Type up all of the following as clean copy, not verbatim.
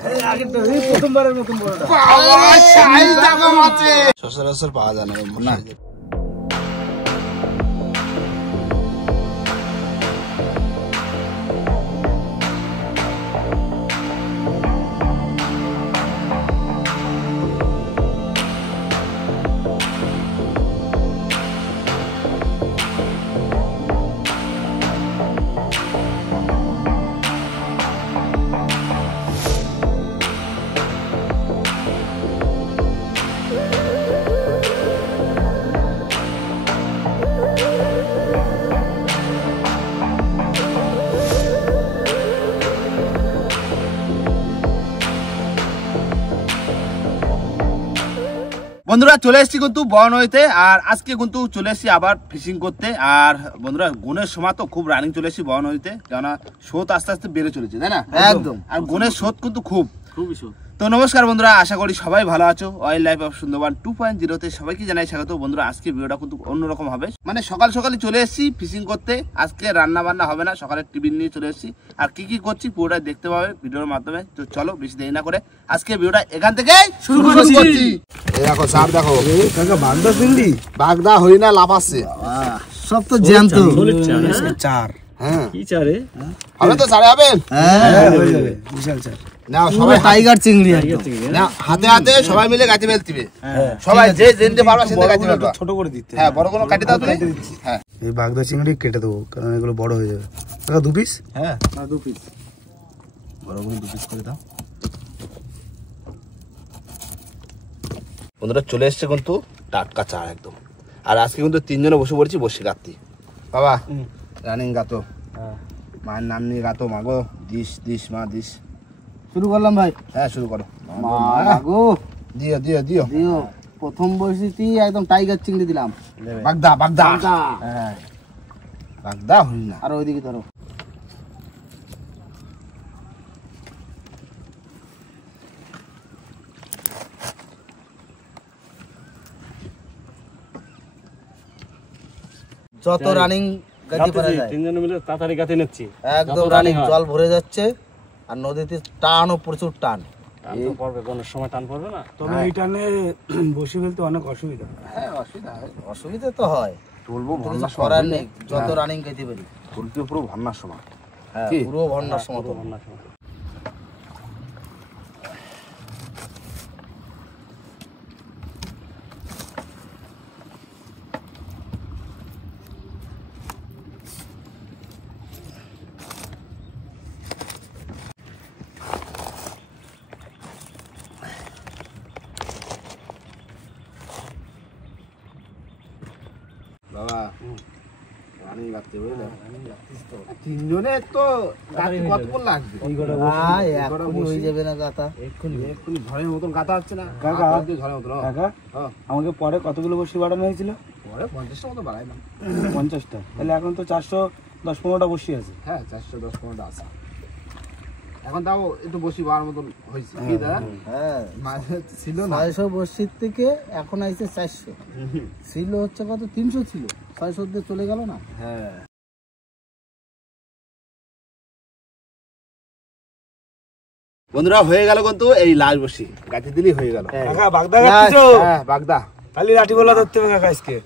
প্রথমবারের মতন বড়টা সচরাচর পাওয়া যায় না। বন্ধুরা চলে এসেছি কিন্তু বননদীতে, আর আজকে কিন্তু চলে এসেছি আবার ফিশিং করতে। আর বন্ধুরা গুণের সময় তো খুব রানিং চলে এসেছি বননদীতে, কেননা স্রোত আস্তে আস্তে বেড়ে চলেছে, তাই না? একদম। আর গুণের স্রোত কিন্তু খুবই স্রোত। তো নমস্কার বন্ধুরা, আশা করি সবাই ভালো আছো। ওয়াইল্ড লাইফ অফ সুন্দরবন 2.0 তে সবাইকে জানাই স্বাগত। বন্ধুরা আজকে ভিডিওটা কিন্তু অন্যরকম হবে, মানে সকাল সকালই চলে এসেছি ফিশিং করতে। আজকে রান্না বান্না হবে না, সকালে টিফিন নিয়ে চলে এসেছি। আর কি কি করছি পুরোটা দেখতে পাবে ভিডিওর মাধ্যমে। তো চলো বেশি দেরি না করে আজকে ভিডিওটা এখান থেকে শুরু করছি। এই দেখো চাপ, দেখো কাকা বাগদা চিংড়ি, বাগদা হরিণা লাফাচ্ছে, সব তো জ্যান্ত চার। হ্যাঁ কি চারে হবে তো, চারে হবে। হ্যাঁ হয়ে যাবে, বিশাল চার। না সবাই টাইগার চিংড়ি না, হাতে হাতে সবাই মিলে গাছে ফেলতিবে। সবাই যে যেতে পারবা সেটা গাছে ফেলবা, ছোট করে দিতে। হ্যাঁ বড় কোনো কাটি দাও তুমি। হ্যাঁ এই বাগদা চিংড়ি কেটে দেবো, কারণ এগুলো বড় হয়ে যাবে। কাকা 2 পিস। হ্যাঁ না 2 পিস, বড় করে 2 পিস করে দাও। বন্ধুরা চলে এসছে কিন্তু টাটকা চা একদম। আর আজকে কিন্তু 3 জনে বসে পড়েছি বসে গাতি। বাবা রানিং গাতো, মায়ের নাম নিয়ে গাতো। মাগো দিস দিস মা দিস। শুরু করলাম ভাই। হ্যাঁ শুরু করো। মাগো দিও দিও দিও দিও। প্রথম বসিতি একদম টাইগার চিংড়ি দিলাম। বাগদা বাগদা। হ্যাঁ বাগদা হই না। আর ওইদিকে ধরো। যত রানিং গাতি পারা যায়, 3 জন মিলে তাড়াতাড়ি গাতি নিচ্ছি। একদম রানিং, জল ভরে যাচ্ছে। আর নদীতে টানও প্রচুর টান। টান তো পড়বে, কোন সময় টান পড়বে না। তবে এই টানে বসে ফেলতে অনেক অসুবিধা। হ্যাঁ অসুবিধা তো হয়, বলবো ভন্নার করার নেই। যত রানিং গাইতে পারি বলতে পুরো ভন্নার সময়। হ্যাঁ পুরো ভন্নার সময়, তো ভন্নার সময়। বাবা রানিং লাগতে বুঝলে, 3 জনে তো গাতি কতক্ষণ লাগবে? এক্ষুনি হয়ে যাবে না গাতা, এক্ষুনি ঝড়ের মতন গাতা হচ্ছে না কাকা? ঝড়ের মতন। কাকা আমাকে পরে কতগুলো বসি বাড়ানো হয়েছিল? পরে 50টা মতো বাড়াইলাম। 50টা? তাহলে এখন তো 410-15টা বসি আছে। হ্যাঁ 410-15টা আছে এখন। তাও একটু বসি বাড়ার মতন হয়েছে কি দাদা? হ্যাঁ মাঝে ছিল না 600 বসির থেকে এখন আইছে 400। ছিল হচ্ছে কত, 300 ছিল, 600 দিয়ে চলে গেল না। হ্যাঁ বন্ধুরা হয়ে গেল কিন্তু এই লাল বসি গাছে দিলি হয়ে গেল। কাকা বাগদা গাচ্ছো? হ্যাঁ বাগদা। খালি লাঠি গোলা ধরতে হবে কাকা আজকে।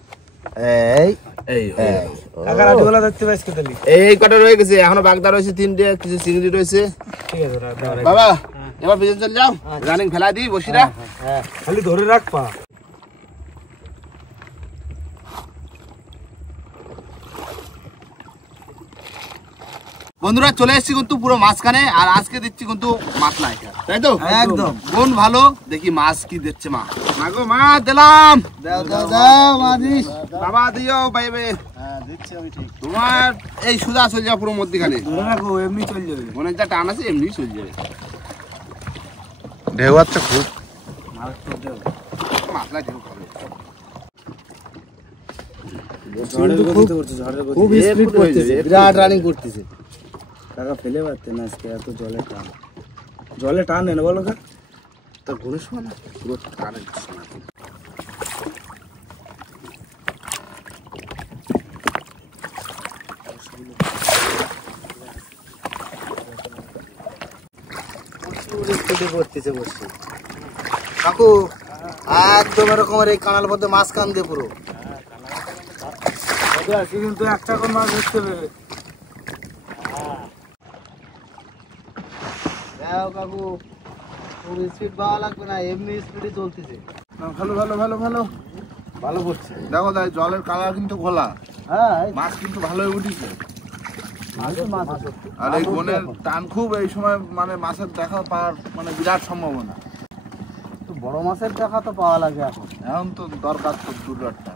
এই এই কাকা লাঠি গোলা ধরতে হবে আজকে। তাহলে এই কটা রয়ে গেছে, এখনো বাগদা রয়েছে 3টে, কিছু চিংড়ি রয়েছে। ঠিক আছে বাবা এবার পিছন চলে যাও, রানিং ফেলা দিই বসিরা। হ্যাঁ খালি ধরে রাখ পা। বন্ধুরা চলে এসেছি কিন্তু পুরো মাঝখানে। আর আজকে দিচ্ছি কিন্তু মাছ নাই, তাই তো? একদম কোন ভালো দেখি মাছ কি দিচ্ছে মা। মাগো মা দিলাম, দাও দাও দাও মাদিস। বাবা দিও বাইবে। হ্যাঁ দিচ্ছি আমি ঠিক। তোমার এই সুজা চলে যাও পুরো মধ্যখানে, ধরে রাখো, এমনি চলে যাবে। মনে যা টান আছে এমনি চলে যাবে। ঢেউ আছে খুব, মাছ তো দেও। মাছলা ঢেউ খাবে। খুব স্পিড করতেছে, বিরাট রানিং করতেছে। কাকা ফেলে পারতেন আজকে, এত জলে টান। জলে টান নেন বলো কা? তা ঘুরে শোনা না, পুরো টানে শোনা। স্পিডে করতেছে বসে কাকু, একদম এরকমের এই কানাল মধ্যে মাছ কান দিয়ে পুরো কিন্তু একটা কোন মাছ ধরতে পেরে কাকু, খুব স্পিড পাওয়া লাগবে না, এমনি স্পিডে চলতেছে। ভালো ভালো ভালো ভালো ভালো করছে। দেখো তাই জলের কালার কিন্তু ঘোলা, হ্যাঁ মাছ কিন্তু ভালোই উঠেছে। মাছ আর এই বনের টান খুব এই সময়, মানে মাছের দেখা পাওয়ার মানে বিরাট সম্ভাবনা। তো বড় মাছের দেখা তো পাওয়া লাগে এখন। এখন তো দরকার খুব দুর্গারটা।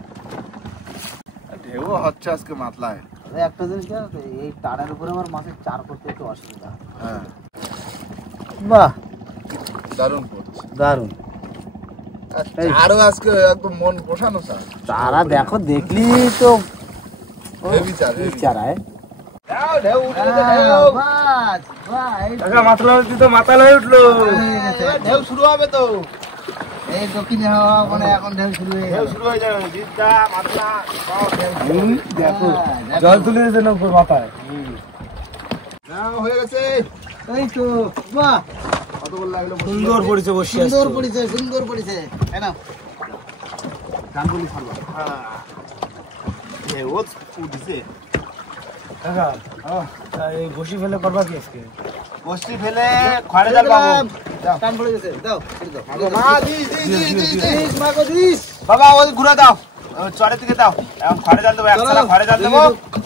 ঢেউ হচ্ছে আজকে মাতলায়। একটা জিনিস জানো তো, এই টানের উপরে আমার মাছের চার করতে একটু অসুবিধা। হ্যাঁ, বাহ, দারুণ পড়ছে, দারুণ। আরো আজকে একদম মন বসানো স্যার। চারা দেখো, দেখলি তো হেভি চার, চারায় ঢেউ শুরু হবে তো, এই দক্ষিণ হাওয়া মানে এখন ঢেউ শুরু হয়ে যাবে। দেখো জল তুলে দিয়েছে না উপর মাথায়। হয়ে গেছে, এই তো বাহ, কত বল লাগলো। সুন্দর পড়েছে, সুন্দর পড়েছে, সুন্দর পড়েছে। তাই না? গানগুলি ভালো। হ্যাঁ, ঢেউ উঠছে। এই বসি ফেলে করবা কি আজকে? বসি ফেলে খড়ে জাল পাবো। টান পড়ে গেছে, দাও ছেড়ে দাও। মা দিস দিস মা গো দিস। বাবা, ওই ঘুরে দাও, চড়ে থেকে দাও। এখন খড়ে জাল দেবো, একসাথে খড়ে জাল দেবো।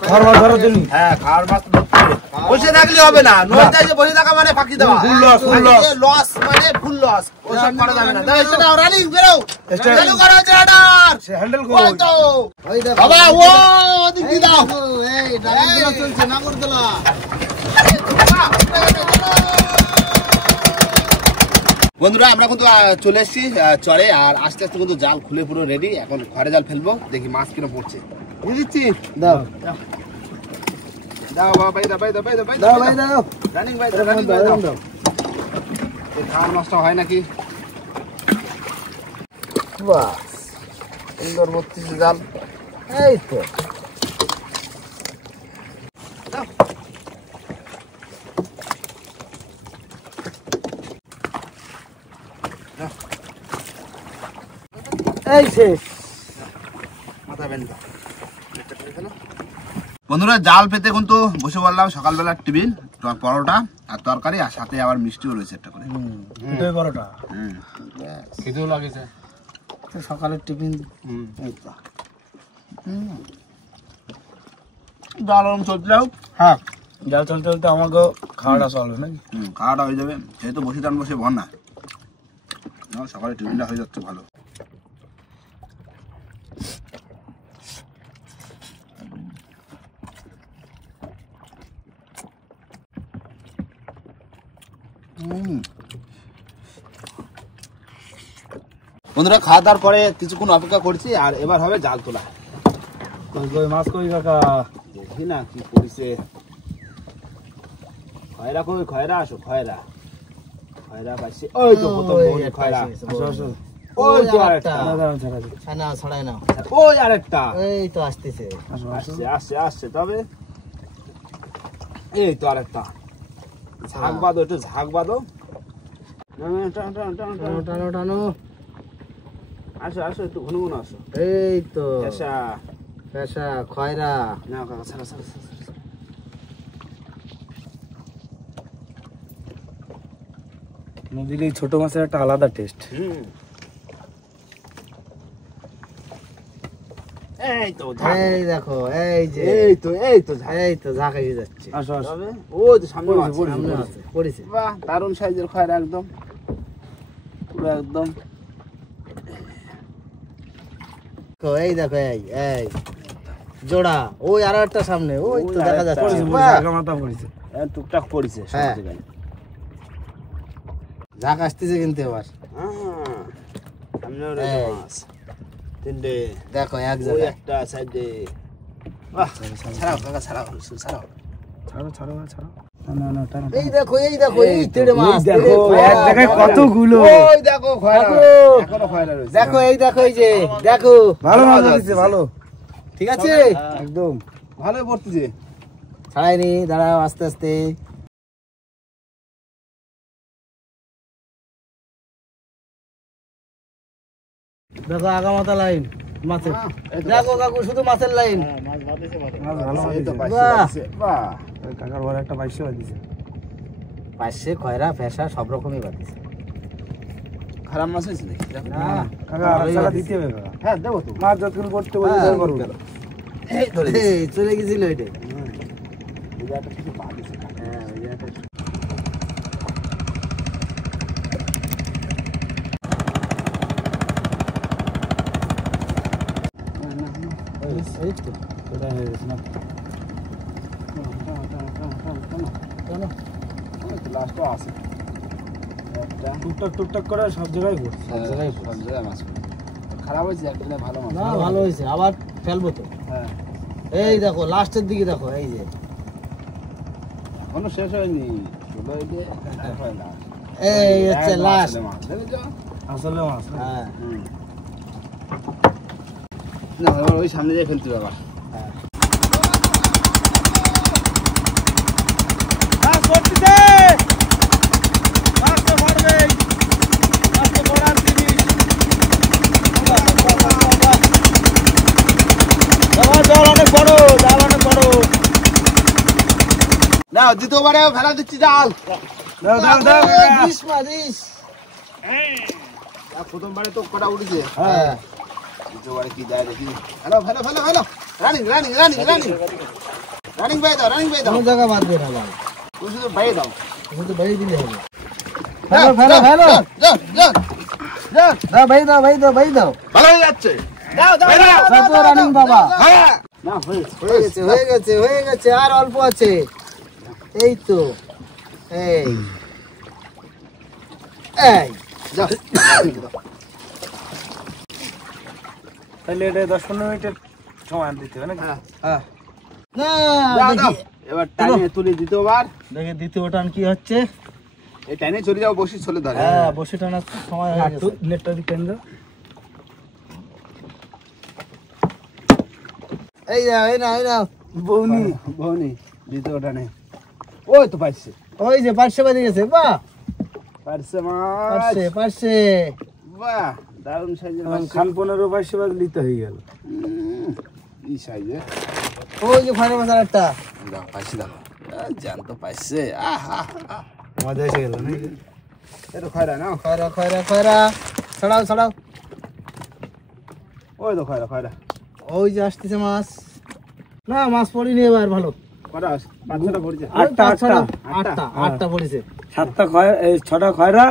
খাওয়ার মাছ ধরার জন্য। হ্যাঁ, খাওয়ার মাছ তো ধরতে হবে। বসে থাকলে হবে না, নদীতে যে বসে থাকা মানে ফাঁকি দেওয়া। লস মানে ফুল লস। ওসব করা যাবে না। দাও, এসে দাও, রানিং বেরো। চালু করো জেনারেটর। হ্যান্ডেল ওই তো ওই দেখো বাবা, ও ওদিক দিয়ে দাও। এই ডাঙাগুলো চলছে, নাগরদোলা। বন্ধুরা, আমরা কিন্তু চলে এসেছি চরে, আর আস্তে আস্তে কিন্তু জাল খুলে পুরো রেডি। এখন ঘরে জাল ফেলবো, দেখি মাছ কিনা পড়ছে। দিয়ে দিচ্ছি, দাও দাও বাবা, ভাই দাও, ভাই দাও, ভাই দাও, ভাই দাও ভাই দাও। রানিং ভাই দাও, রানিং ভাই দাও। এই খাওয়ার মাছটা হয় নাকি? বাহ, সুন্দর 32 জাল। এই তো এই শেষ। মাথা বেঁধে দাও। বন্ধুরা, জাল পেতে কিন্তু বসে বললাম। সকালবেলার টিফিন পরোটা আর তরকারি, আর সাথে আবার মিষ্টিও রয়েছে একটা করে। দুটোই বড়টা খেতেও লাগেছে সকালের টিফিন। এই তো জাল ওরম চলতে হোক। হ্যাঁ, জাল চলতে চলতে আমাকে খাওয়াটা চলবে নাকি? খাওয়াটা হয়ে যাবে, যেহেতু বসে টান বসে ভর না, সকালে টিফিনটা হয়ে যাচ্ছে ভালো। বন্ধুরা, খাওয়া দাওয়ার পরে কিছুক্ষণ অপেক্ষা করছি, আর এবার হবে জাল তোলা। কই মাছ কই কাকা? দেখি না কি করেছে। খয়রা কই, খয়রা আসো, খয়রা খয়রা পাইছি। ওই তো প্রথম খয়রা। ওই তো আরেকটা, ছানা ছড়াই নাও। ওই আরেকটা, এই তো আসতেছে। আসছে আসছে আসছে। তবে এই তো আরেকটা। ঝাঁক বাঁধো, একটু ঝাঁক বাঁধো। টানো টানো টানো। আসো আসো, একটু ঘন ঘন আসো। এই তো পেশা পেশা খয়রা। না কাকা, ছাড়া ছাড়া ছাড়া। নদীর এই ছোট মাছের একটা আলাদা টেস্ট। এই তো এই দেখো, এই যে এই তো এই তো এই তো ঝাঁক এসে যাচ্ছে। আসো আসো। ওই তো সামনে সামনে আছে, পড়েছে। বাহ, দারুণ সাইজের খয়রা, একদম পুরো একদম। তো এই দেখো, এই এই জোড়া। ওই আর একটা সামনে, ওই তো দেখা যাচ্ছে। মাথা পড়েছে, টুকটাক পড়েছে। হ্যাঁ, ঝাঁক আসতেছে কিন্তু এবার। সামনে রয়েছে মাছ তিনটে। দেখো এক ওই জায়গায় একটা সাইডে। বাহ, ছাড়াও কাকা, ছাড়াও ছাড়াও। ছাড়ো ছাড়ো ছাড়ো। এই দেখো, এই দেখো, এই তেড়ে মাছ। দেখো এক জায়গায় কতগুলো। ওই দেখো খয়রা, এখনো খয়রা রয়েছে। দেখো, এই দেখো, এই যে দেখো, ভালো মাছ হচ্ছে, ভালো। ঠিক আছে, একদম ভালোই পড়তেছে। ছাড়াইনি, দাঁড়াও আস্তে আস্তে। দেখো আগামাতা লাইন মাছের, দেখো কাকু শুধু মাছের লাইন। কাকার বড় একটা 2200 বাদিছে, 500 খয়রা ফেসা সব রকমই বাদিছে। খারাপ মাছ হয়েছে নাকি? না কাকা আরেকটা দিতে হবে কাকা। হ্যাঁ দেবো তো, মাছ যতক্ষণ করতে বলি তাই করব। এই ধরে চলে গেছিল এটা। এই যে একটা কিছু পা দিছে। হ্যাঁ ওই যে একটা এই তো এটা হয়ে গেছে না। লাস্টও আছে একটা টুকটাক করে সব জায়গায় ঘুরছে, সব জায়গায় মাছ পড়ে। খারাপ হয়েছে একটা, ভালো মাছ না ভালো হয়েছে, আবার ফেলবো তো। হ্যাঁ এই দেখো লাস্টের দিকে দেখো, এই যে এখনো শেষ হয়নি, চলো এই যে এই হচ্ছে লাস্ট মাছ দেখেছো? আসলে মাছ। হ্যাঁ না এবার ওই সামনে যেয়ে ফেলতে হবে আবার। না দ্বিতীয়বারে ফেলা দিচ্ছি জাল। প্রথমবারে তো কটা উঠেছে, হ্যাঁ দ্বিতীয়বারে কি যায় দেখি। Hello hello hello hello, running running running running running bye দাও, রানিং বাই দাও, কোনো জায়গা বাঁধবে না ভাই, তুমি শুধু বাই দাও, শুধু বাড়ি দিলে হবে। হ্যালো হ্যালো হ্যালো, যাও যাও যাও, দাও ভাই দাও ভাই দাও ভাই দাও। ভালো হয়ে যাচ্ছে, দাও দাও দাও, কত রানিং বাবা? হ্যাঁ না হয়েছে হয়ে গেছে হয়ে গেছে, আর অল্প আছে। এই তো এই এই যাও। তাহলে এটা 10-15 মিনিটের সময় দিতে হবে নাকি? হ্যাঁ না দাও দাও, দেখি এবার টাইনে তুলি দ্বিতীয়বার। দেখি দ্বিতীয় টান কি হচ্ছে। এই টাইনে চলে যাও, বসি চলে ধরে। হ্যাঁ বসে টানার সময় হয়ে গেছে। নেটটা দিকে দাও। এই নাও এই নাও এই নাও বৌনি বৌনি দ্বিতীয় টানে, ওই তো পাইছে, ওই যে 500 বাজে গেছে। বাহ পারছে মাছ, পারছে পারছে। বাহ দারুণ সাইজের মাছ। খান 15-500 বাজে লিতে হয়ে গেল। এই সাইজে ওই যে ফারে মাছ একটা দাও, পাইছে দাও, জান তো পাইছে। আহা মজা এসে গেল নাকি? এটা খয়রা নাও, খয়রা খয়রা খয়রা, ছড়াও ছড়াও। ওই তো খয়রা খয়রা। ওই যে আসতেছে মাছ। না মাছ পড়িনি এবার, ভালো। কটা পাঁচটা পড়ছে, আটটা পড়েছে। 7টা খয়রা, এই 6টা খয়রা,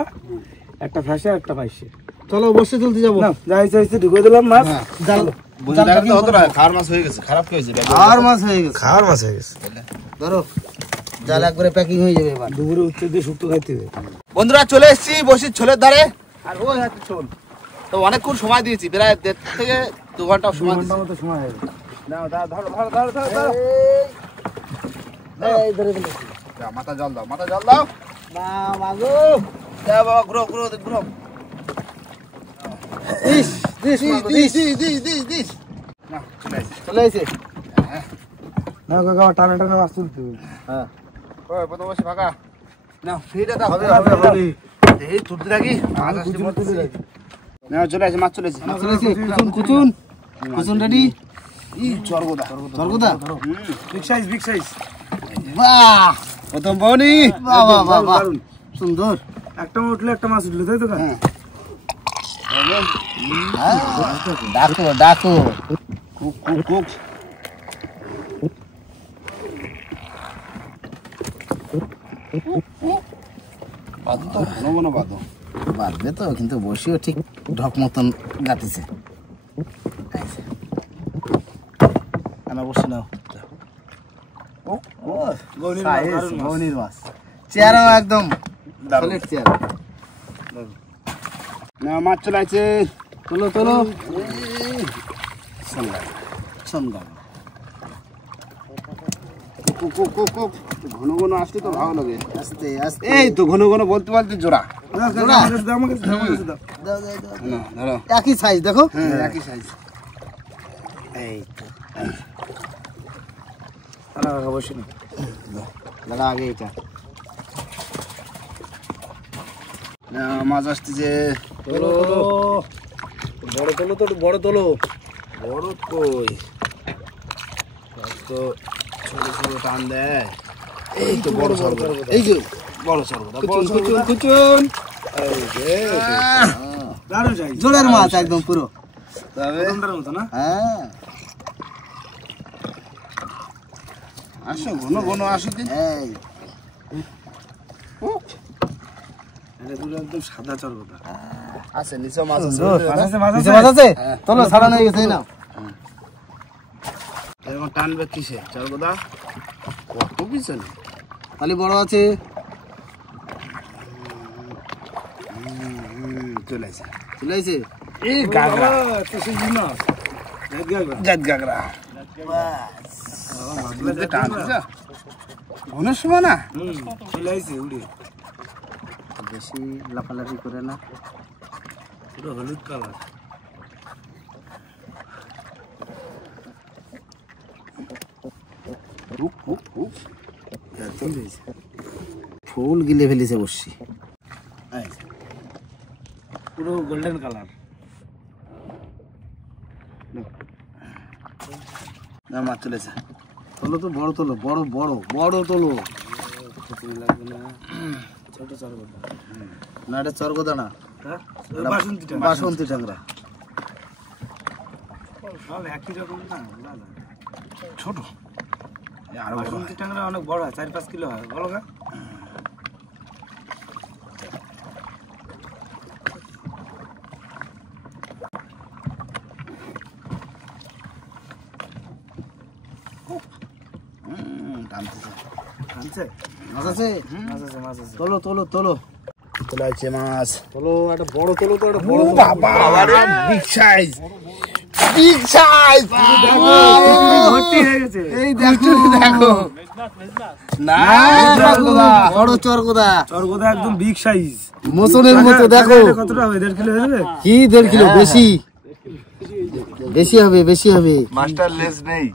একটা ফ্যাসা, একটা পাইছে। চলো বসে তুলতে যাবো। না যাই চাইছে ঢুকে দিলাম মাছ। জাল বুঝে দেখাতে হতো না, খাওয়ার মাছ হয়ে গেছে। খারাপ কি হয়েছে? আর মাছ হয়ে গেছে। খাওয়ার মাছ হয়ে গেছে। ধরো জাল একবারে প্যাকিং হয়ে যাবে এবার। দুপুরে উচ্চ দিয়ে শুক্তো খাইতে হবে। বন্ধুরা চলে এসেছি বসির ছোলের ধারে, আর ওই হাতে ছোল। তো অনেকক্ষণ সময় দিয়েছি, প্রায় 1.5 থেকে 2 ঘন্টা সময় দিয়েছি। মতো সময় হয়ে গেছে। নাও দাও, ধরো ধরো ধরো ধরো ধরো। এই ধরে ফেলেছি। দাও, মাথা জল দাও, মাথা জল দাও। না মাগো। দাও বাবা, ঘুরো ঘুরো ঘুরো। দিস দিস মাগো, দিস। দিস। না চলে এসেছি। চলে এসে। না কাকা টানা টানা মাছ তুলতে হবে। হ্যাঁ ওই প্রথম বসে ফাঁকা। নাও ফিটা দাও। হবে হবে হবে। এই তুলতে থাকি। মাছ আসছে তুলে রাখি। নাও চলে এসে, মাছ চলে এসে। চলে এসে। কুচুন কুচুন কুচুন রেডি। ই চরগোদা। জর্গদা। Big size big size. বাহ প্রথম বনি। বাহ বাহ বাহ বাহ, সুন্দর। একটা উঠলে একটা মাছ উঠলো, তাই তো কাকা? ডাকো ডাকো। Cook cook cook. বাদু তো ঘন ঘন বাদু। বাঁধবে তো, কিন্তু বসিও ঠিক ঢক মতন গাতিছে। আনা বসে নাও। গৌনির মাছ। চেয়ারও একদম সলিড চেয়ার। না মাছ চলে আছে। চলো চলো। সঙ্গা কুক কুক কুক কুক। ঘন ঘন আসতে তো ভালো লাগে। আস্তে আস্তে। এই তো ঘন ঘন বলতে বলতে জোড়া। জোড়া? আমাকে দাও। দাও দাও দাও। না ধরো। একই সাইজ দেখো। হ্যাঁ একই সাইজ। এই তো না কাকা বসে না। দাদা আগে এটা। না মাছ আসতেছে। চলো বড় তোলো তো, বড় তোলো। বড় কই তো ছোট ছোট টান দেয়। এই তো বড় সরগোদা, এই যে বড় সরগোদা, বড় সরগোদা। কুচুন এই যে দারুণ সাইজ, জোড়ার মাছ একদম পুরো। তবে প্রথমটার মতো না? হ্যাঁ আসো ঘন ঘন আসো দিন। এই এটা পুরো একদম সাদা চরগোদা। আছে নিচে মাছ আছে, নিচে মাছ আছে, তোলো ছাড়ানো হয়ে গেছে, এই নাও। এরকম টানবে কিসে সরগোদা? কত পিছনে খালি বড় আছে। চলে আসে। চলে আইছে। এই গাগরা, তো সেই না জাত গাগরা মাছগুলোতে টানছে ঘনের সময় না। চলে আইছে উড়ে, বেশি লাফালাফি করে না। পুরো হলুদ কালার। ফুল গিলে ফেলেছে বসছি। পুরো গোল্ডেন কালার। না মাছ চলেছে। তোলো তো বড় তোলো, বড় বড় বড় তোলো। লাগবে না, ছোট চরগোদা। না এটা চরগোদা না, হ্যাঁ বাসন্তী বাসন্তী ট্যাংরা। সব একই রকম না, আলাদা। ছোট আরো বড় বাসন্তী ট্যাংরা অনেক বড় হয়, 4-5 কিলো হয়, বলো গা। টানতেছে। আনছে মাছ আছে, মাছ আছে, মাছ আছে। তোলো তোলো তোলো চলে আসছে মাছ। তোলো একটা বড় তোলো তো, একটা ও বড় বাবা, বিগ সাইজ, বিগ সাইজ। ভর্তি হয়ে গেছে। এই দেখো দেখো না চরগোদা, বড় চরগোদা, চরগোদা একদম বিগ সাইজ। মোচনের মতো। দেখো কতটা হবে? 1.5 কিলো হয়ে যাবে? কি 1.5 কিলো, বেশি বেশি হবে, বেশি হবে। মাস্টার লেস নেই।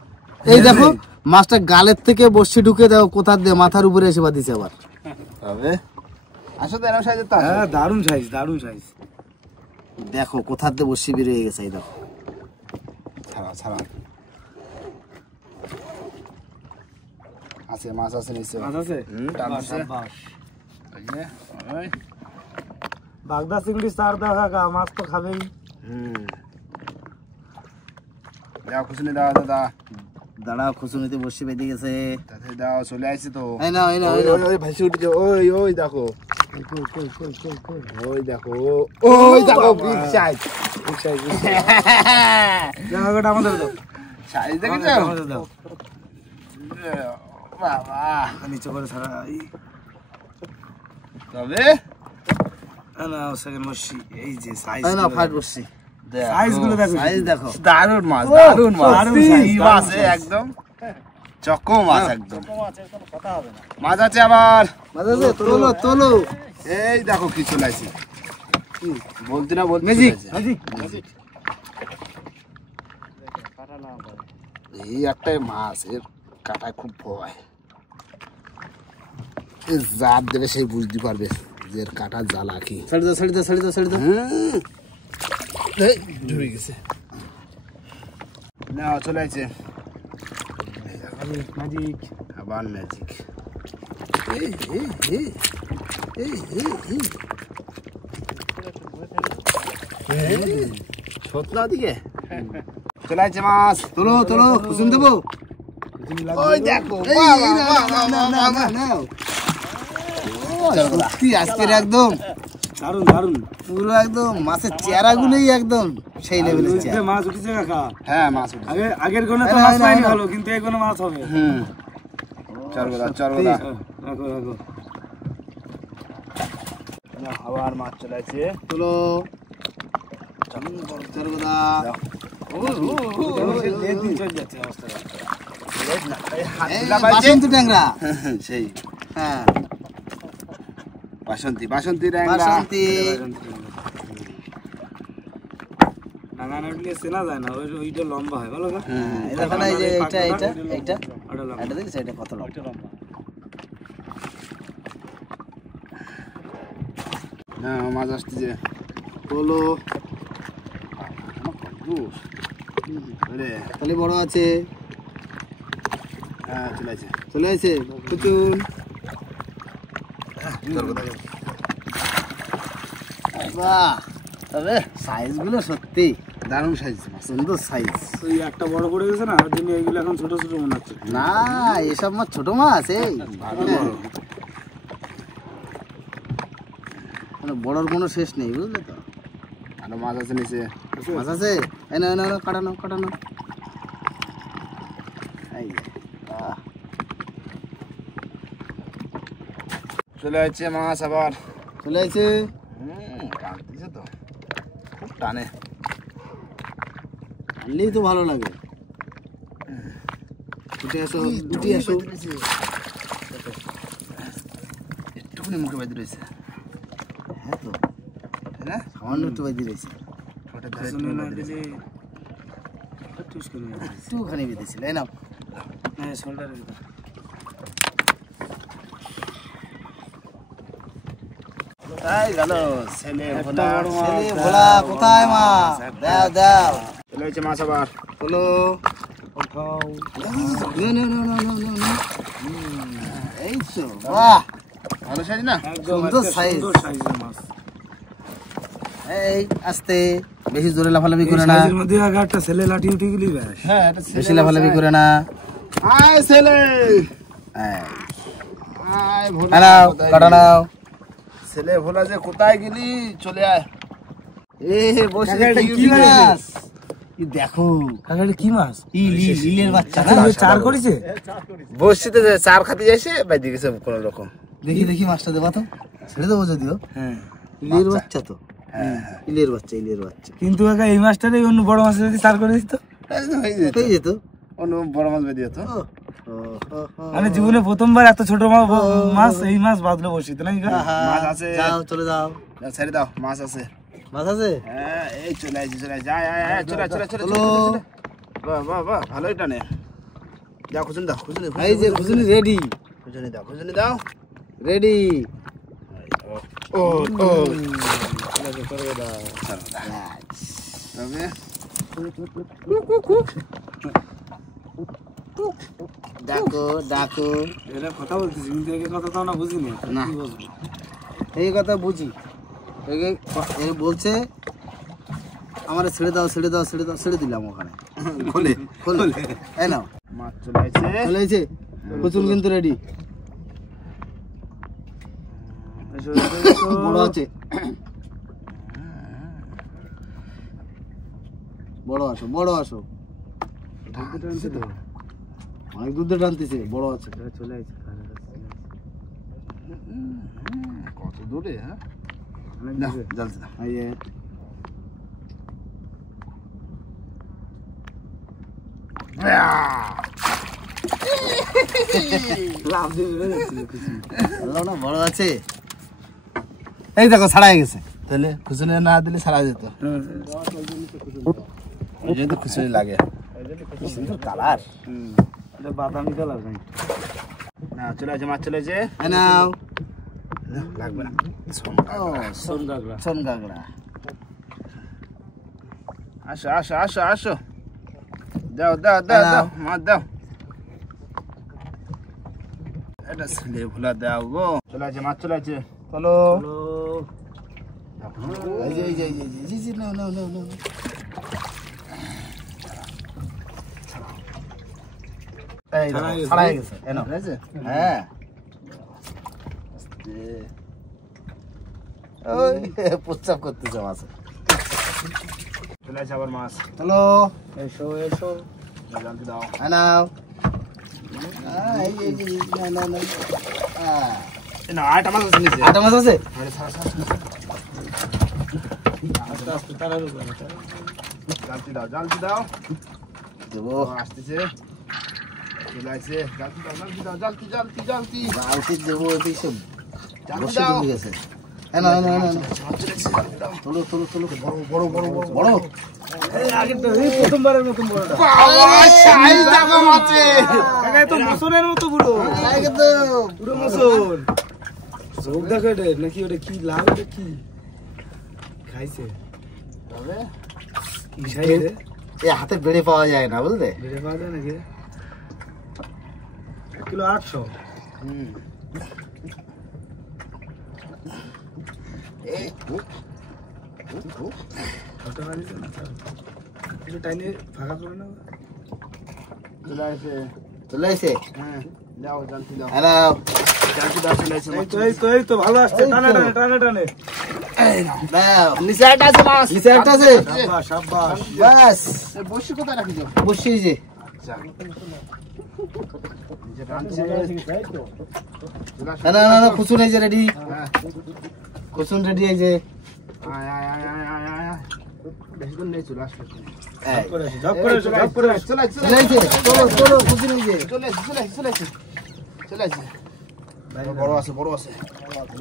এই দেখো মাছটা গালের থেকে বসি ঢুকে দাও, কোথা দিয়ে মাথার উপরে এসে বাঁধিছে আবার। তবে আসলে এরকম সাইজের তো আছে। হ্যাঁ দারুণ সাইজ, দারুণ সাইজ। দেখো কোথা দিয়ে বসি বের হয়ে গেছে, এই দেখো। ছাড়া ছাড়া আছে, মাছ আছে নিশ্চয়। মাছ আছে? টানতেছে। বাস। এই যে, ওই। বাগদা চিংড়ি চার দেখা গা, মাছ তো খাবেই। দাও খুশনি দাও দাদা, দাঁড়াও, খুচুনিতে বসি বেঁধে গেছে। তাতে দাও, চলে আসছে তো। এই নাও, এই নাও, ওই এই নাও। ওই ওই ভাসি উঠেছে, ওই ওই দেখো, কই কই কই কই কই। ওই দেখো, ওই দেখো বিগ সাইজ। Big size. জায়গাটা আমাদের দাও। সাইজ দেখেছো? আমাদের দাও। বাবা, নিচে করে ছাড়া। তবে না সেকেন্ড বসি, এই যে সাইজ। এই নাও, ফাট বসছি। সাইজ গুলো দেখো, সাইজ দেখো। দারুণ মাছ, দারুণ মাছ, দারুণ size, এই দারুণ মাছ size। একদম চকো মাছ একদম। মাছ আছে আবার, মাছ আছে, তোলো তোলো। এই দেখো কি চলে আসছে। বলতে না বলতে ম্যাজিক, ম্যাজিক। এই একটাই মাছ, এর কাটায় খুব ভয়। এর জাত দেবে সেই বুঝতে পারবে যে এর কাটার জ্বালা কি। ছাড়ি দাও, ছাড়ি দাও, ছাড়ি দাও, ছাড়ি দাও। ঝুড়ে গেছে। না চলে আসছে ম্যাজিক। আবার ম্যাজিক। সতলা দিকে চলে আসছে মাছ। তোলো তোলো, কুসুম দেবো। ওই দেখো, এই, এই, নাও, নাও, নাও, নাও, নাও, নাও। সত্যি আজকের একদম দারুণ দারুণ। পুরো একদম মাছের চেহারাগুলোই একদম সেই লেভেলের যে চেহারা। মাছ উঠেছে কাকা। হ্যাঁ মাছ উঠেছে। আগের কোনে তো এই নাও, মাছ এই নাও, পাইনি এই নাও। ভালো, কিন্তু এই কোনে মাছ হবে। চরগোদা চরগোদা। রাখো রাখো। না, আবার মাছ চলে আসছে। তোলো চরগোদা। দিন চলে যাচ্ছে অবস্থা। এই বাসন্তী ট্যাংরা। সেই হ্যাঁ বাসন্তী, বাসন্তী ট্যাংরা। বাসন্তী। ডাঙা না উঠলে চেনা যায় না, ওইটা লম্বা হয়, ভালো গা? এই দেখো না, এই যে এইটা এইটা এইটা ওটা লম্বা। এটা দেখছ, এটা কত লম্বা। হ্যাঁ মাছ আসতেছে। তোলো তাহলে বড় আছে, হ্যাঁ চলে আছে। চলে আসে কুচুন। বাহ, তবে সাইজ গুলো সত্যি দারুণ সাইজ, সুন্দর সাইজ। ওই একটা বড় পড়ে গেছে না, ওই জন্য এইগুলো এখন ছোট ছোট মনে হচ্ছে। না, এসব মাছ ছোট মাছ, এই বড়র কোনো শেষ নেই, বুঝলে তো। আরো মাছ আছে নিচে। মাছ আছে, এই না কাটানো কাটানো। এই যে, বাহ। চলে যাচ্ছে মাছ আবার। চলে আসে, টানতেছে তো, খুব টানে। আনলেই তো ভালো লাগে। উঠে আসো, উঠে আসো। একটুখানি মুখে বেঁধে রয়েছে। হ্যাঁ তো, তাই না? সামান্য একটু বাজি রয়েছে, ঠোঁটে ধরে শুনে না দিলে টুস করে যাবে। একটুখানি বেঁধেছিল। এই নাও, হ্যাঁ শোল্ডারে দিতে। এই গেল ছেলে ভোলা। ছেলে ভোলা, কোথায় মাছ? দাও দাও। চলে যাচ্ছে মাছ আবার। হলো, ওঠাও। এই তো, বাহ, ভালো সাইজ না? একদম সুন্দর একটা size। সুন্দর সাইজের মাছ। এই আস্তে, বেশি জোরে লাফালাফি করে না, সাইজের মধ্যে আগে একটা ছেলে লাঠি উঠে গেলি ব্যাস। হ্যাঁ এটা বেশি লাফালাফি করে না। আয় ছেলে। এই, আয় ভোলা। নাও, কোথায় কাটা গেলি? নাও। ছেলে ভোলা যে কোথায় গেলি, চলে আয়। বসে কাকা, এটা কি কি মাছ? ই দেখো, কাকা এটা কি মাছ? ইলের বাচ্চা না? এটা চার করেছে? বসছিতে চার খাতে যাইছে, বাইরে গেছে কোন রকম। দেখি দেখি মাছটা দেবা তো, ছেড়ে দেবো যদিও। হ্যাঁ। ইলের বাচ্চা তো, ইলের বাচ্চা, ইলের বাচ্চা। কিন্তু কাকা এই মাছটারই অন্য বড় মাছ যদি চার করে দিত, হয়ে যেত। হয়ে যেত। অন্য বড় মাছ বেঁধে যেত। মানে জীবনে প্রথমবার এত ছোট মাছ এই মাছ বাঁধলো বসিত নাকি কাকা? মাছ আছে। যাও, চলে যাও। ছেড়ে দাও, মাছ আছে। মাছ আছে? হ্যাঁ এই চলে আসছি, চলে আসছি। আয় আয় আয়, চলে আয়, চলে আয়, চলে আয়, চলো। চলে আয়। বাহ বাহ বাহ, ভালোই টানে। যাও খুঁজুন দাও, খুঁজুনি এই যে খুঁজুনি রেডি, খুঁজুনি দাও, খুঁজুনি দাও। রেডি। ও ও তবে ডাকো ডাকো। এটা কথা বলতেছি কিন্তু একে কথা তো না বুঝিনি। না। কি বলবো? এই কথা বুঝি। এ বলছে আমার ছেড়ে দাও, ছেড়ে দাও, ছেড়ে দাও, ছেড়ে দিলাম ওখানে। খোলে খোলে, এই নাও, মাছ চলে আসছে। চলে এসে কুচুন কিন্তু রেডি। বড় আছে, বড় আসো, বড় আসো। অনেক দুধ দিয়ে টানতেছে, বড় আছে। চলে আসছে। কত দূরে? হ্যাঁ না জলদি দাও। এই যে বললাম না, বড় আছে। এই দেখো ছাড়া হয়ে গেছে। তাহলে খুচুনি না দিলে সারা যেত। ওই জন্য তো খুচুনি লাগে। সুন্দর কালার। এটা বাদামি কালার ভাই। না চলে আসছে, মাছ চলে আসছে। এই নাও। লাগবে না। ও সোন কাকড়া। সোন কাকড়া। আসো আসো আসো আসো, দাও দাও দাও দাও, মাছ দাও। এটা ছেলে ভোলা দাও গো। চলে আসছে, মাছ চলে আসছে। চলো। হ্যালো। এই যে এই যে এই যে, জি জি, নাও নাও নাও নাও। এই ছাড়া হয়ে গেছে। ছাড়া হয়ে গেছে। এই নাও। ঠিক আছে? হ্যাঁ। ওই প্রস্তাব করতেছে মাছ। চলে আসছে আবার মাছ। চলো। এসো এসো। জানতে দাও। এই নাও। এই যে, এই যে, নাও নাও নাও। না আরেকটা মাছ আছে নিচে। আটা মাছ আছে? আস্তে আস্তে তাড়াতাড়ি করো। জালতি দাও, জালতি দাও। দেবো। ও আসতেছে, চলে আসছে। জালতি দাও, জালতি দাও, জালতি জালতি জালতি বালতি দেবো, এদিকে সব জালতি বসে দাও। ডুবে গেছে। এই নাও, এই নাও, এই নাও, এই নাও। মাছ চলে আসছে, জালতি দাও। তোলো তোলো তোলো, বড় বড় বড় বড় বড়। এই আগেরটা এই প্রথমবারের মতন বড়টা। সাইজ দেখো মাছের। কাকা এ তো মসনের মতো পুরো। একদম। পুরো মসন। চোখ দেখো এটা নাকি ওটা কি লাল, এটা কি খাইছে? তবে এই হাতে বেড়ে পাওয়া যায় না বুঝলে? বেড়ে পাওয়া যায় নাকি? কিলো 800। একটু টাইনে ফাঁকা করে নাও। চলে এসে হ্যাঁ যাও জানতে দাও হ্যালো জানতে দাও চলে এসে এই তো ভালো আসছে। টানে টানে টানে টানে। দাও নিচে একটা আছে মাছ নিচে একটা আছে শাবাশ শাবাশ। বাস বসি কোথায় রাখিছো বসি যে আচ্ছা নিচে টানছে না না না কুসুন এই যে রেডি হ্যাঁ কুসুন রেডি এই যে আয় আয় আয় আয় আয় আয় আয় বেশি দূর নেই চলে আসবে এই করে আসো, ঝপ করে আসো, ঝপ করে আসো। চলে আসছে চলে এসে চলো চলো কুসুন এই যে চলে আসছে চলে আসছে চলে আসছে বড় আছে বড় আছে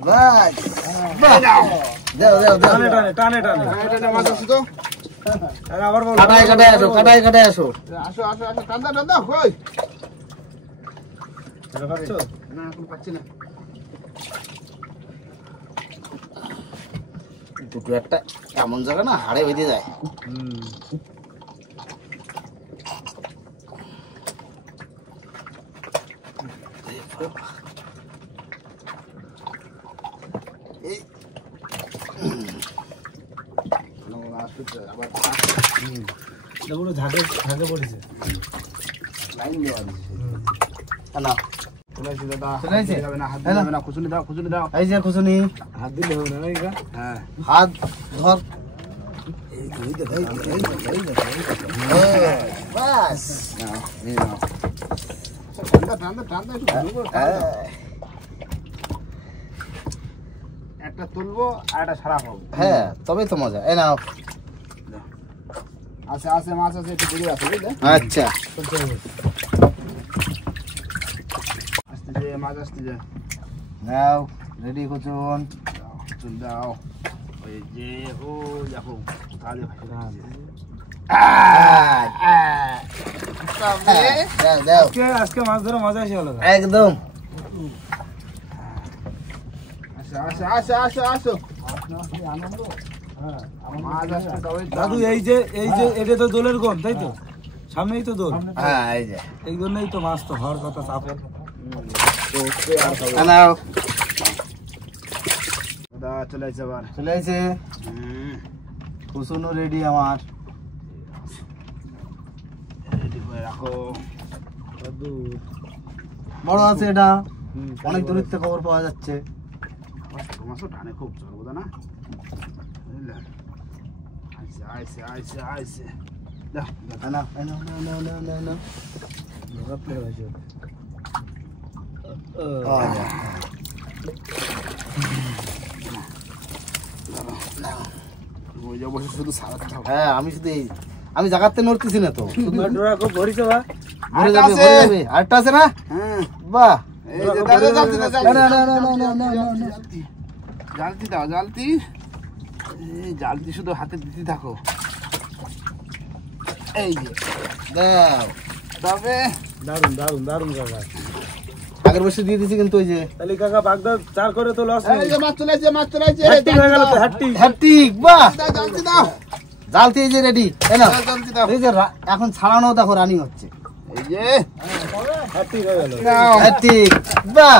বাস বাহ দাও দাও দাও টানে টানে টানে টানে। এটা মাছ আছে তো আর আবার বলো। কাটাই কাটাই আসো কাটাই কাটাই আসো আসো আসো আসো টান্দা টান্দা কই এটা পাচ্ছ? না এখন পাচ্ছি না দুটো একটা এমন জায়গা না হাড়ে বেঁধে যায় এই আবার এটা পুরো ঝাঁকে ঝাঁকে পড়েছে। লাইন দেওয়া আছে না চলে আসছে দাদা চলে আসছে? যাবে না হাত দিয়ে যাবে না খুশুনি দাও এই যে কুসুনি হাত দিলে হবে না নাকি? হ্যাঁ হাত ধর বাস নাও এই নাও ঠান্ডা ঠান্ডা ঠান্ডা একটু ভালো করে ঠান্ডা। একটা তুলবো আর একটা ছাড়া পাবো হ্যাঁ তবে তো মজা এই নাও আছে আছে মাছ আছে একটু দূরে আছে বুঝলে আচ্ছা আসতে যে মাছ আসতে যে নাও রেডি কুচুন চল দাও ওই যে ও দেখো তাহলে দাও দাও আজকে মাছ ধরে মজা এসে গেল। একদম আসো আসো আসো আসো আসো মাছ আসছে তবে দাদু এই যে এটা তো দোলের কোন তাই তো? সামনেই তো দোল। হ্যাঁ এই যে এই জন্যই তো মাছ তো হওয়ার কথা চাপে। নাও দাদা চলে আসছে আবার চলে এসে কুসুনও রেডি আমার রেডি করে রাখো দাদু বড় আছে এটা অনেক দূরের থেকে খবর পাওয়া যাচ্ছে মাছও টানে খুব চলবো না বুঝলেন আইসে আইসে আইসে আইসে দাও না না না না না না না ধরা পড়ে গেছে। ওই যে বসে শুধু সারা খাও হ্যাঁ আমি শুধু আমি জায়গাতে নড়তেছি না তো শুধু ডোরা খুব ভরিছে বা? ঘুরে যাবে ঘুরে যাবে আরেকটা আছে না হ্যাঁ বাহ এই যে দাদা জালতি দাও না না না না না না না জালতি দাও জালতি এই জালতি শুধু হাতে দিতে থাকো এই যে দাও তবে দারুন দারুন দারুন কাকা। আগের বছর দিয়ে দিছি কিন্তু ওই যে তাহলে কাকা বাগদা চার করে তো লস এই নেই। যে মাছ চলে আসছে মাছ চলে আসছে হ্যাট্রিক হয়ে গেল তো হ্যাট্রিক। হ্যাট্রিক বাহ জালতি দাও জালতি এই যে রেডি তাই না জালতি দাও এই যে এখন ছাড়ানো দেখো রানিং হচ্ছে এই যে হ্যাট্রিক হয়ে গেল। নাও হ্যাট্রিক বাহ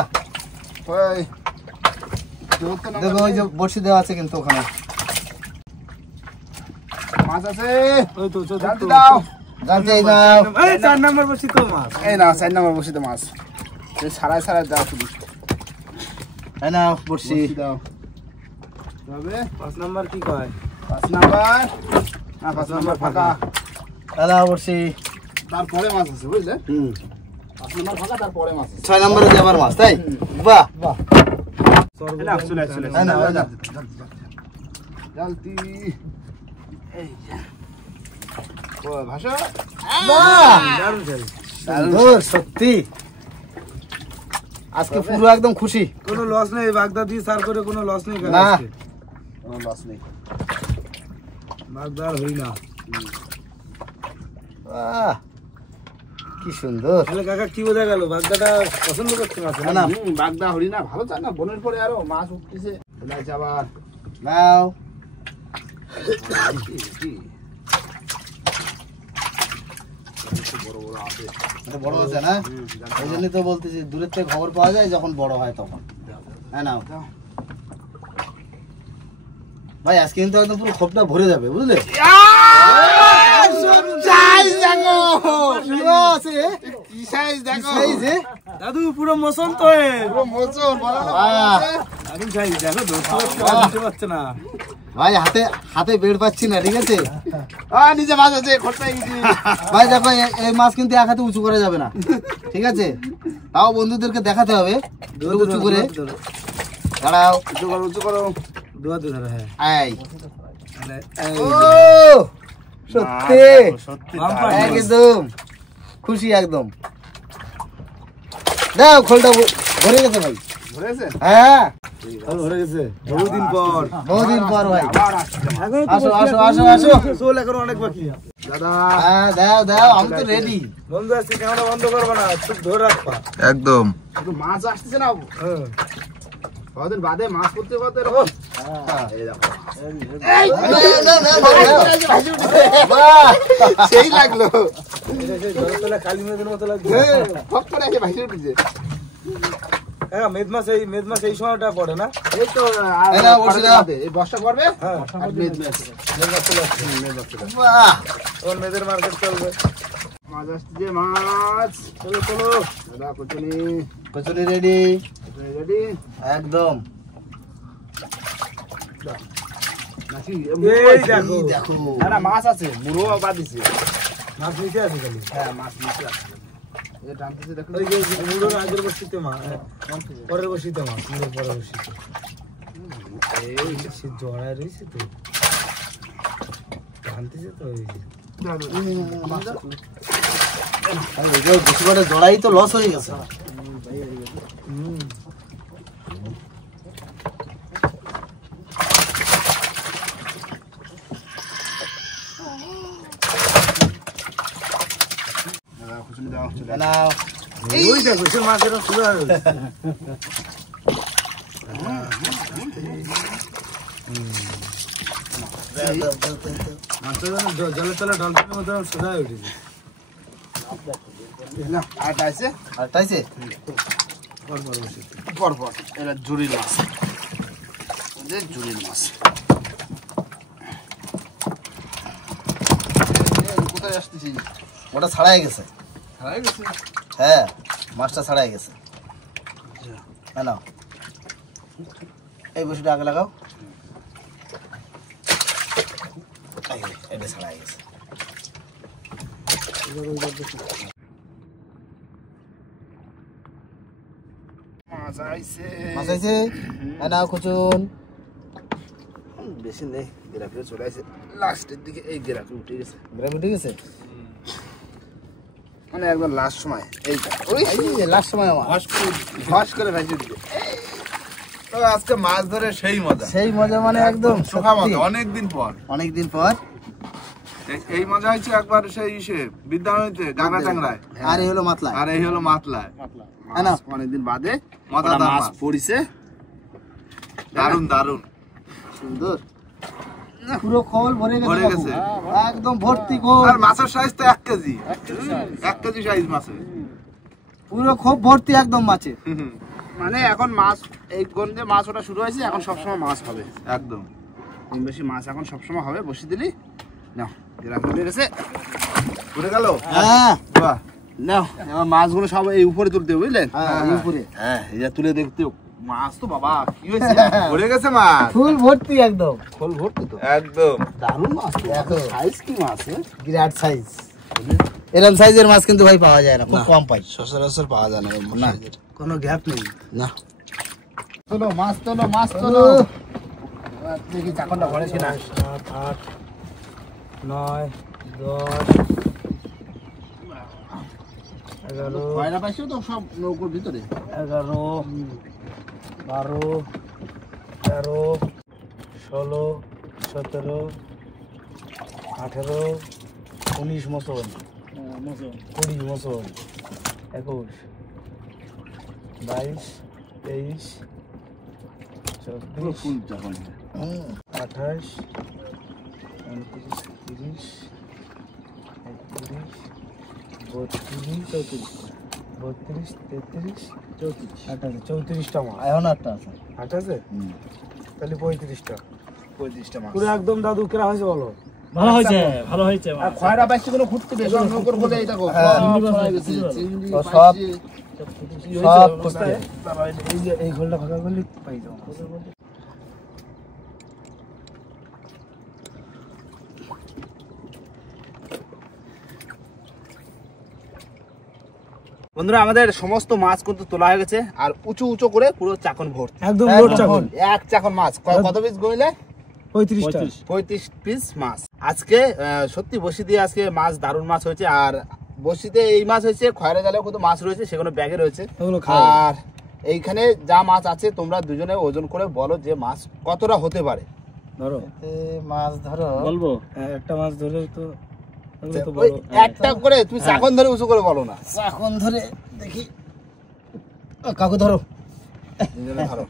ওই চতুর্থ দেখো নম্বর ওই যে বড়শি দেওয়া আছে কিন্তু ওখানে মাছ আছে ওই তো চতুর্থ। জালতি দাও জালতি এই নাও এই 4 নাম্বার বসি তো মাছ। এই নাও 4 নম্বর বসিতে মাছ এই সারাই সারাই দাও শুধু এই নাও বড়শি বসি দাও তবে 5 নাম্বার কি কয়? 5 নাম্বার না 5 নাম্বার ফাঁকা এই নাও বড়শি তারপরে মাছ আছে বুঝলে হুম 5 নাম্বার ফাঁকা তারপরে মাছ আছে 6 নম্বরে যে আবার মাছ তাই বাহ বাহ সর্ব না চলে চলে এই নাও, এই নাও। জালতি এই যে ও ভাষা বাহ দারুন চাই। সুন্দর সত্যি আজকে পুরো একদম খুশি কোনো লস নেই বাগদা দিয়ে চার করে কোনো লস নেই কাকা না। আজকে। কোনো লস নেই বাগদার হই না। বাহ কি সুন্দর তাহলে কাকা কি বোঝা গেল বাগদাটা পছন্দ করছে মাছ না, না। বাগদা হরিণা ভালো চায় না বনের পরে আরো মাছ উঠতেছে চলে আসছে আবার নাও এটা বড় আছে না, ওই জন্যই তো বলতেছি দূরের থেকে খবর পাওয়া যায় যখন বড় হয় তখন। হ্যাঁ না ভাই, আজকে কিন্তু একদম পুরো খোপটা ভরে যাবে, বুঝলে? দাদু পুরো মোচন তো পারছে না ভাই, হাতে হাতে বের পাচ্ছি না, ঠিক আছে নিজে মাছ আছে ভাই। দেখো এই মাছ কিন্তু এক হাতে উঁচু করা যাবে না, ঠিক আছে? তাও বন্ধুদেরকে দেখাতে হবে উঁচু করে। দাঁড়াও, উঁচু করো দুয়া দুধ। হ্যাঁ এই ও সত্যি একদম খুশি একদম। দাও, খোলটা ভরে গেছে ভাই। হ্যাঁ ভরে গেছে বহুদিন পর ভাই। আসো আসো আসো আসো, চল, এখন অনেক বাকি। দাদা হ্যাঁ দাও দাও, আমি তো রেডি। বন্ধু আজকে ক্যামেরা বন্ধ করবো না, চুপ ধরে রাখবা। একদম মাছ আসতেছে না কদিন বাদে মাছ করতে করতে এরকম সেই লাগলো কালী মেয়েদের মতো লাগছে। ভাসি উঠেছে। হ্যাঁ, মেদ মাস এই সময়টা পড়ে না? এই তো এই বর্ষা পড়বে। হ্যাঁ, বাহ, তখন মেয়েদের মার্কেট চলবে। মাছ আসছে, মাছ চলো চলো দাদা। কচুরি রেডি রেডি একদম। এই দেখো, দেখো না মাছ আছে, মুড়ো বাদ দিছে। মাছ নিচে আছে খালি। হ্যাঁ মাছ নিচে আছে, এই টানতেছে দেখো। ওই যে মুড়োর আগের বসিতে মাছ, পরের বসিতে মাছ, মুড়োর পরের বসিতে। এই সে জড়ায় রয়েছে তো, টানতেছে তো। ওই যে বেশি করে জড়াই তো লস হয়ে গেছে। নাও, ওই দেখো, সে মাছের শুরু হয়ে গেছে। মাছটা যেন জলের তলে ডলফিনের মতো সোজা হয়ে উঠেছে। আটা আছে আর টাইছে পরপর এটা জুড়িল মাছ, জুড়িল মাছ কোথায় আসতেছি? ওটা ছাড়াই গেছে। হারাই গেছে। হ্যাঁ, মাছটা ছাড়াই গেছে। হ্যাঁ নাও, এই বসিটা আগে লাগাও। এটা ছাড়াই গেছে। মাছ আইছে। মাছ আইছে। হ্যাঁ নাও, কুচুন। বেশি নেই, গেরাফে চলে আসে লাস্টের দিকে। এই গেরাফে উঠে গেছে, গ্রাম উঠে গেছে, মানে একদম লাস্ট সময়। এইটা ওই লাস্ট সময় আমার ফস করে ভাসি উঠবে। আজকে মাছ ধরে সেই মজা, সেই মজা, মানে একদম সুখা সত্যি। মজা অনেকদিন পর। অনেকদিন পর। এই মজা হয়েছে একবার সেই বিদ্যালয়তে গাগরা টাংরায়, আর এই হলো মাতলা। আর এই হলো মাতলায়। হ্যাঁ না, অনেকদিন বাদে মজাদার মাছ পড়িছে, দারুন দারুন সুন্দর। পুরো খোল ভরে ভরে গেছে, গেছে। একদম ভর্তি খোল। আর মাছের সাইজ তো 1 কেজি, 1 কেজি সাইজ মাছের। পুরো খোপ ভর্তি একদম মাছে। মানে এখন মাছ এই গন্ধে মাছ ওটা শুরু হয়েছে, এখন সবসময় মাছ হবে একদম। কম বেশি মাছ এখন সবসময় হবে। বসে দিলি নাও, গেরাফে উঠে গেছে, উঠে গেল। হ্যাঁ, বাহ, নাও এবার মাছগুলো সব এই উপরে তুলতে হবে, বুঝলেন? হ্যাঁ, উপরে হ্যাঁ, এটা তুলে দেখতে। মাছ তো বাবা কি হয়েছে, ভরে গেছে মাছ, ফুল ভর্তি একদম। খোল ভর্তি তো একদম। দারুণ মাছ তো। দেখো সাইজ কি মাছ, বিরাট সাইজ। এরকম সাইজের মাছ কিন্তু ভাই পাওয়া যায় না, খুব কম পাই। সচরাচর পাওয়া যায় না এরকম না। সাইজের। কোনো গ্যাপ নেই। না, চলো মাছ তোলো, মাছ তোলো। দেখি চাকনটা ভরে কিনা। 7, 8, 9, 10, 11, কয়লা পাইছো তো সব নৌকোর ভিতরে। 11, 12, 13, 16, 17, 18, 19 মসন, 20 মসন, 21, 22, 23, 24, ফুল যখন 28, 29, 30, 31, 32, 33, 34টা মাছ। এখন একটা আছে। আট আছে? তাহলে 35টা। 35টা মাছ। পুরো একদম দাদু কেরা হয়েছে বলো? ভালো হয়েছে, ভালো হয়েছে। আর খয়রা বাইছে কোনো ঘুরতে বেশি অন্য করে বলে এই দেখো হ্যাঁ। চিংড়ি তো পাইছে। সব ফুটবে। এই যে এই ঘোলটা ফাঁকা করলে পাই যাবো। বন্ধুরা আমাদের সমস্ত মাছ কিন্তু তোলা হয়ে গেছে আর উঁচু উঁচু করে পুরো চাকন ভর্তি। একদম একদম লোড চাকন। এক চাকন মাছ কত পিস গইলে? 35টা। 35 পিস মাছ। আজকে সত্যি বসি দিয়ে আজকে মাছ দারুণ মাছ হয়েছে। আর বসিতে এই মাছ হয়েছে, খয়রা জালেও কত মাছ রয়েছে সেগুলো ব্যাগে রয়েছে। ওগুলো খাওয়া। আর এইখানে যা মাছ আছে তোমরা দুজনে ওজন করে বলো যে মাছ কতটা হতে পারে। ধরো এতে মাছ ধরো বলবো হ্যাঁ, একটা মাছ ধরে তো ওগুলো তো ওই বড়। একটা করে তুমি চাকন ধরে উঁচু করে বলো না। এখন ধরে দেখি। কাকু ধরো। দুজনে ধরো।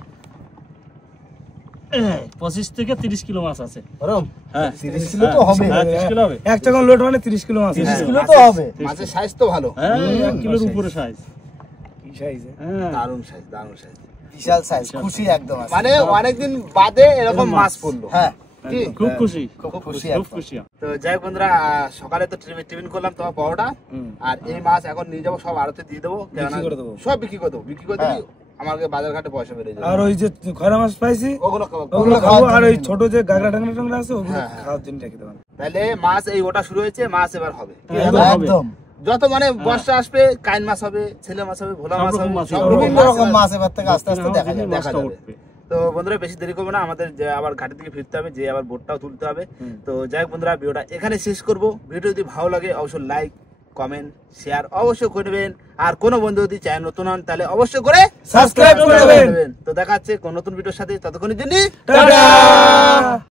25 থেকে 30 কিলো মাছ আছে। ধরো। হ্যাঁ 30 কিলো তো হবে। হ্যাঁ, 30 কিলো হবে। এক চাকন লোড মানে 30 কিলো মাছ। 30 হ্যাঁ, কিলো তো হবে। মাছের সাইজ তো ভালো, হ্যাঁ 1 কিলোর উপরে সাইজ। কি সাইজে? হ্যাঁ দারুণ সাইজ, দারুণ সাইজ। বিশাল সাইজ, খুশি একদম আছে। মানে অনেকদিন বাদে এরকম মাছ পড়লো। হ্যাঁ, কি? খুব খুশি, খুব খুশি খুব একদম। খুশি। তো যাই হোক বন্ধুরা, সকালে তো টিফিন করলাম তোমার পরোটা, আর এই মাছ এখন নিয়ে যাবো সব আড়তে দিয়ে দেবো, কেননা করে দেবো। সব বিক্রি করে দেবো। বিক্রি করে দিবি, আমাকে বাজার ঘাটে পয়সা বেড়ে যাবে। আর ওই যে খয়রা মাছ পাইছি ওগুলো খাবো। ওগুলো খাবো। আর ওই ছোট যে গাগরা টাংরা আছে ওগুলো হ্যাঁ, হ্যাঁ। খাওয়ার জন্য রেখে দেবেন। তাহলে মাছ এই ওটা শুরু হয়েছে, মাছ এবার হবে। একদম হবে। একদম। যত মানে বর্ষা আসবে, কাইন মাছ হবে, ছেলে মাছ হবে, ভোলা সব মাছ রকম হবে, মাছ সব হবে। রকম বিভিন্ন মাছ রকম হবে। মাছ এবার থেকে আস্তে আস্তে দেখা যাবে। দেখা মাছটা যাবে। উঠবে। তো বন্ধুরা বেশি দেরি করবো না, আমাদের যে আবার ঘাটের দিকে ফিরতে হবে, যে আবার বোটটাও তুলতে হবে। তো যাই হোক বন্ধুরা, ভিডিওটা এখানে শেষ করব। ভিডিও যদি ভালো লাগে অবশ্যই লাইক, কমেন্ট, শেয়ার অবশ্যই করে দেবেন। আর কোনো বন্ধু যদি চ্যানেল নতুন হন তাহলে অবশ্যই করে সাবস্ক্রাইব করে দেবেন। তো দেখা হচ্ছে কোন নতুন ভিডিওর সাথে, ততক্ষণের জন্য টাটা।